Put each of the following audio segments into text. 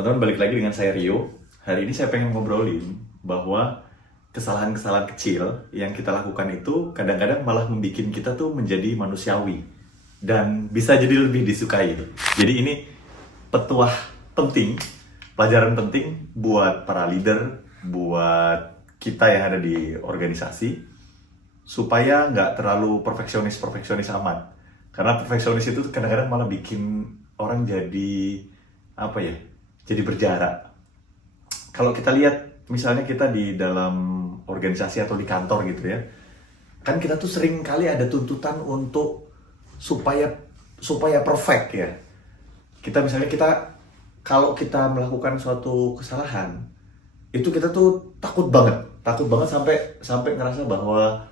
Teman-teman, balik lagi dengan saya Rio. Hari ini saya pengen ngobrolin bahwa kesalahan-kesalahan kecil yang kita lakukan itu kadang-kadang malah membuat kita tuh menjadi manusiawi dan bisa jadi lebih disukai. Jadi ini petuah penting, pelajaran penting buat para leader, buat kita yang ada di organisasi, supaya nggak terlalu perfeksionis amat. Karena perfeksionis itu kadang-kadang malah bikin orang jadi apa ya? Jadi berjarak. Kalau kita lihat misalnya kita di dalam organisasi atau di kantor gitu ya, kan kita tuh sering kali ada tuntutan untuk supaya supaya perfect ya. Kita kalau kita melakukan suatu kesalahan, itu kita tuh takut banget sampai sampai ngerasa bahwa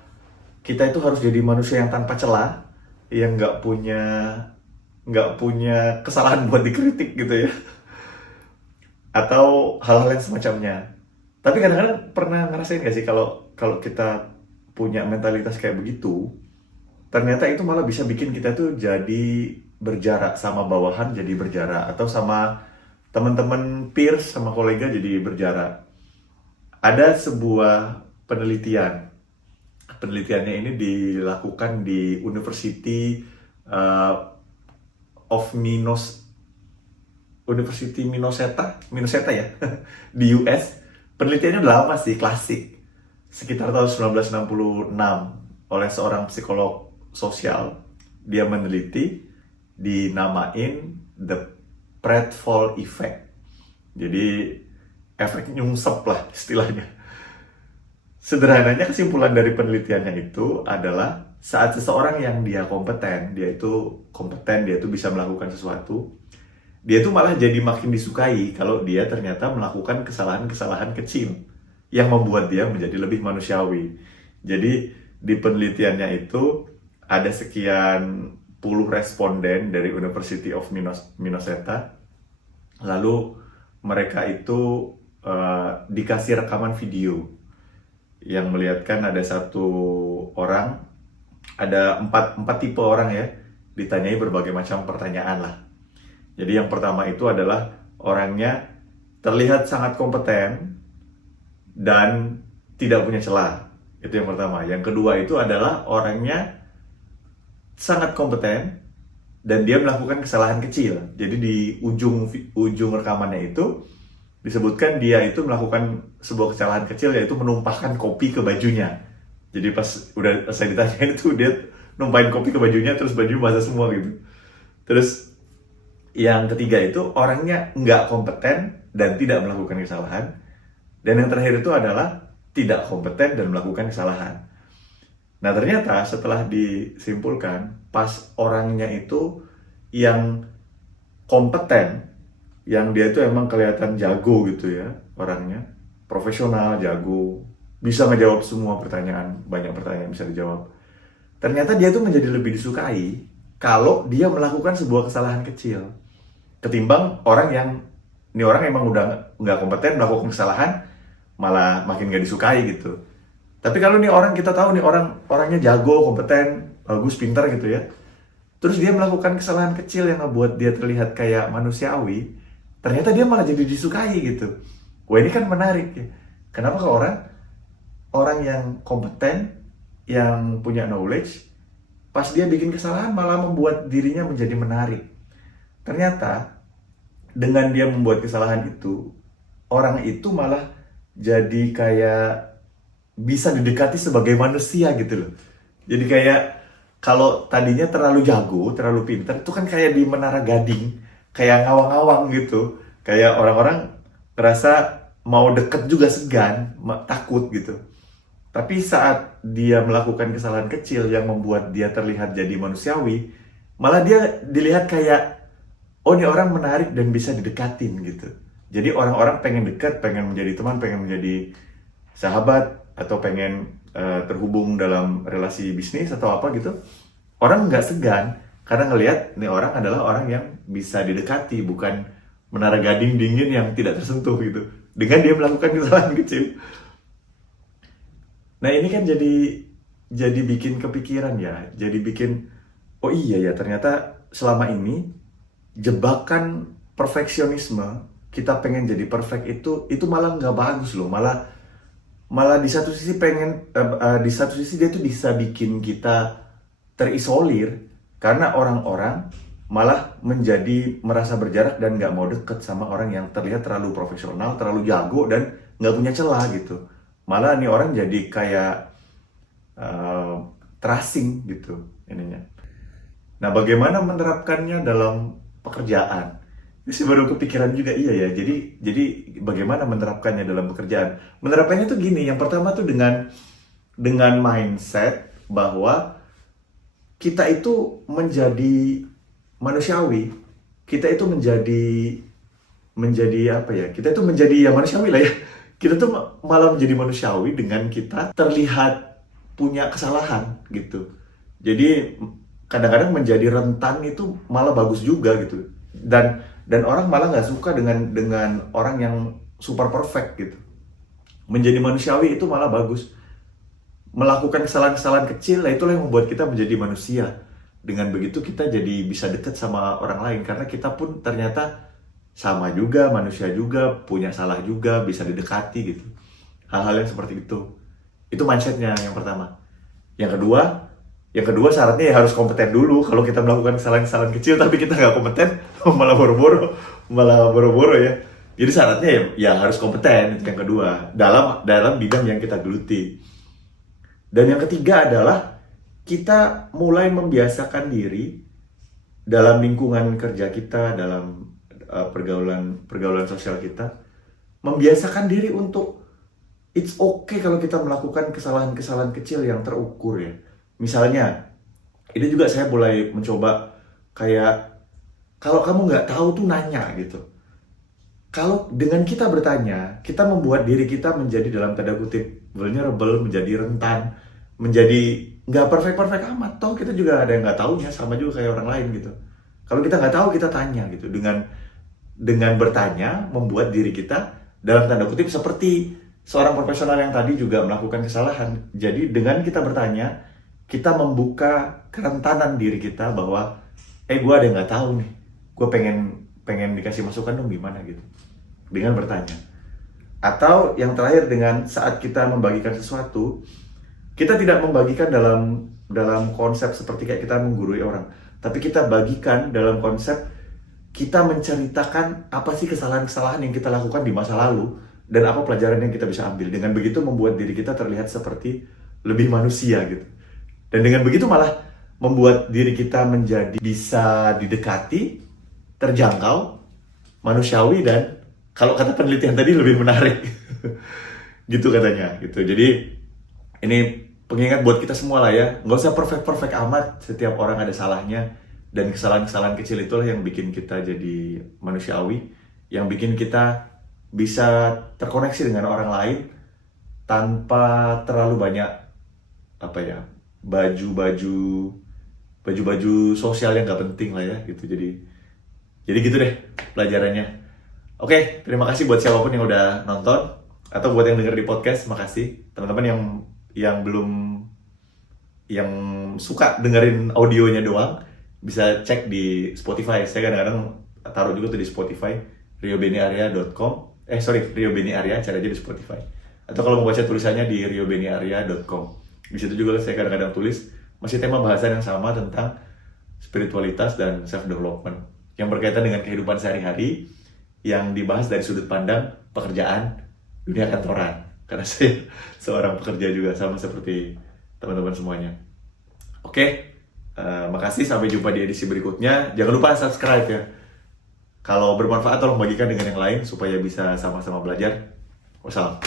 kita itu harus jadi manusia yang tanpa celah, yang nggak punya kesalahan buat dikritik gitu ya, atau hal-hal yang semacamnya. Tapi kadang-kadang pernah ngerasain gak sih kalau kalau kita punya mentalitas kayak begitu, ternyata itu malah bisa bikin kita tuh jadi berjarak sama bawahan, jadi berjarak, atau sama teman-teman peers, sama kolega jadi berjarak. Ada sebuah penelitian. Penelitiannya ini dilakukan di University uh, of Minnesota ya, di US. Penelitiannya udah lama sih, klasik. Sekitar tahun 1966 oleh seorang psikolog sosial. Dia meneliti, dinamain The Pratfall Effect. Jadi efek nyungsep lah istilahnya. Sederhananya kesimpulan dari penelitiannya itu adalah saat seseorang yang dia kompeten, dia itu bisa melakukan sesuatu, dia tuh malah jadi makin disukai kalau dia ternyata melakukan kesalahan-kesalahan kecil yang membuat dia menjadi lebih manusiawi. Jadi di penelitiannya itu ada sekian puluh responden dari University of Minnesota. Lalu mereka itu dikasih rekaman video yang melihatkan ada satu orang, ada empat tipe orang ya, ditanyai berbagai macam pertanyaan lah. Jadi yang pertama itu adalah orangnya terlihat sangat kompeten dan tidak punya celah. Itu yang pertama. Yang kedua itu adalah orangnya sangat kompeten dan dia melakukan kesalahan kecil. Jadi di ujung rekamannya itu disebutkan dia itu melakukan sebuah kesalahan kecil, yaitu menumpahkan kopi ke bajunya. Jadi pas udah saya ditanyain itu, dia numpahin kopi ke bajunya, terus baju basah semua gitu. Terus yang ketiga itu orangnya nggak kompeten dan tidak melakukan kesalahan. Dan yang terakhir itu adalah tidak kompeten dan melakukan kesalahan. Nah ternyata setelah disimpulkan, pas orangnya itu yang kompeten, yang dia itu emang kelihatan jago gitu ya, orangnya profesional, jago, bisa ngejawab semua pertanyaan, banyak pertanyaan bisa dijawab. Ternyata dia tuh menjadi lebih disukai kalau dia melakukan sebuah kesalahan kecil, ketimbang orang yang ini orang emang udah nggak kompeten, melakukan kesalahan malah makin nggak disukai gitu. Tapi kalau nih orang, kita tahu nih orangnya jago, kompeten, bagus, pintar gitu ya, terus dia melakukan kesalahan kecil yang ngebuat dia terlihat kayak manusiawi, ternyata dia malah jadi disukai gitu. Wah ini kan menarik ya. Kenapa ke orang yang kompeten, yang punya knowledge, pas dia bikin kesalahan malah membuat dirinya menjadi menarik. Ternyata dengan dia membuat kesalahan itu, orang itu malah jadi kayak bisa didekati sebagai manusia gitu loh. Jadi kayak kalau tadinya terlalu jago, terlalu pintar, itu kan kayak di Menara Gading, kayak ngawang-ngawang gitu. Kayak orang-orang ngerasa mau deket juga segan, takut gitu. Tapi saat dia melakukan kesalahan kecil yang membuat dia terlihat jadi manusiawi, malah dia dilihat kayak, oh ini orang menarik dan bisa didekatin gitu. Jadi orang-orang pengen dekat, pengen menjadi teman, pengen menjadi sahabat, atau pengen terhubung dalam relasi bisnis atau apa gitu. Orang nggak segan karena ngelihat nih orang adalah orang yang bisa didekati, bukan menara gading dingin yang tidak tersentuh gitu. Dengan dia melakukan kesalahan kecil. Nah ini kan jadi bikin kepikiran ya, jadi bikin, oh iya ya ternyata selama ini jebakan perfeksionisme kita pengen jadi perfect itu malah nggak bagus loh. Malah di satu sisi di satu sisi dia tuh bisa bikin kita terisolir karena orang-orang malah merasa berjarak dan nggak mau deket sama orang yang terlihat terlalu profesional, terlalu jago dan nggak punya celah gitu. Malah nih orang jadi kayak terasing gitu ininya. Nah, bagaimana menerapkannya dalam pekerjaan? Ini sih baru kepikiran juga, iya ya. Jadi bagaimana menerapkannya dalam pekerjaan? Menerapkannya tuh gini, yang pertama tuh dengan mindset bahwa kita itu menjadi manusiawi. Kita itu menjadi apa ya? Kita itu menjadi ya manusiawi lah ya. Kita tuh malah menjadi manusiawi dengan kita terlihat punya kesalahan gitu. Jadi kadang-kadang menjadi rentan itu malah bagus juga gitu. Dan orang malah nggak suka dengan orang yang super perfect gitu. Menjadi manusiawi itu malah bagus. Melakukan kesalahan-kesalahan kecil, lah itulah yang membuat kita menjadi manusia. Dengan begitu kita jadi bisa dekat sama orang lain karena kita pun ternyata sama juga, manusia juga, punya salah juga, bisa didekati gitu. Hal-hal yang seperti itu. Itu mindsetnya yang pertama. Yang kedua syaratnya ya harus kompeten dulu. Kalau kita melakukan kesalahan-kesalahan kecil tapi kita nggak kompeten, malah boro-boro ya. Jadi syaratnya ya harus kompeten, itu yang kedua, dalam bidang yang kita geluti. Dan yang ketiga adalah kita mulai membiasakan diri dalam lingkungan kerja kita, dalam pergaulan sosial kita, membiasakan diri untuk it's okay kalau kita melakukan kesalahan-kesalahan kecil yang terukur ya. Misalnya, ini juga saya mulai mencoba kayak kalau kamu nggak tahu tuh nanya gitu. Kalau dengan kita bertanya, kita membuat diri kita menjadi dalam tanda kutip vulnerable, menjadi rentan, menjadi nggak perfect amat. Toh kita juga ada yang nggak tahunya, sama juga kayak orang lain gitu. Kalau kita nggak tahu, kita tanya gitu. Dengan bertanya, membuat diri kita dalam tanda kutip seperti seorang profesional yang tadi juga melakukan kesalahan. Jadi dengan kita bertanya, kita membuka kerentanan diri kita bahwa gue ada yang nggak tahu nih, gue pengen dikasih masukan dong gimana gitu, dengan bertanya. Atau yang terakhir, dengan saat kita membagikan sesuatu, kita tidak membagikan dalam konsep seperti kayak kita menggurui orang, tapi kita bagikan dalam konsep kita menceritakan apa sih kesalahan-kesalahan yang kita lakukan di masa lalu dan apa pelajaran yang kita bisa ambil. Dengan begitu membuat diri kita terlihat seperti lebih manusia gitu. Dan dengan begitu malah membuat diri kita menjadi bisa didekati, terjangkau, manusiawi, dan kalau kata penelitian tadi lebih menarik. Gitu katanya gitu. Jadi ini pengingat buat kita semua lah ya. Nggak usah perfect amat, setiap orang ada salahnya. Dan kesalahan-kesalahan kecil itulah yang bikin kita jadi manusiawi, yang bikin kita bisa terkoneksi dengan orang lain tanpa terlalu banyak baju-baju sosial yang nggak penting lah ya gitu. Jadi gitu deh pelajarannya. Oke, terima kasih buat siapapun yang udah nonton atau buat yang denger di podcast. Makasih teman-teman yang suka dengerin audionya doang, bisa cek di Spotify. Saya kadang-kadang taruh juga tuh di Spotify, riobeniaria.com. Rio Beni Arya, cari aja di Spotify. Atau kalau mau baca tulisannya di riobeniaria.com. Di situ juga saya kadang-kadang tulis masih tema bahasan yang sama tentang spiritualitas dan self development yang berkaitan dengan kehidupan sehari-hari, yang dibahas dari sudut pandang pekerjaan, dunia kantoran. Karena saya seorang pekerja juga, sama seperti teman-teman semuanya. Oke, makasih, sampai jumpa di edisi berikutnya. Jangan lupa subscribe ya. Kalau bermanfaat tolong bagikan dengan yang lain supaya bisa sama-sama belajar. Wassalam.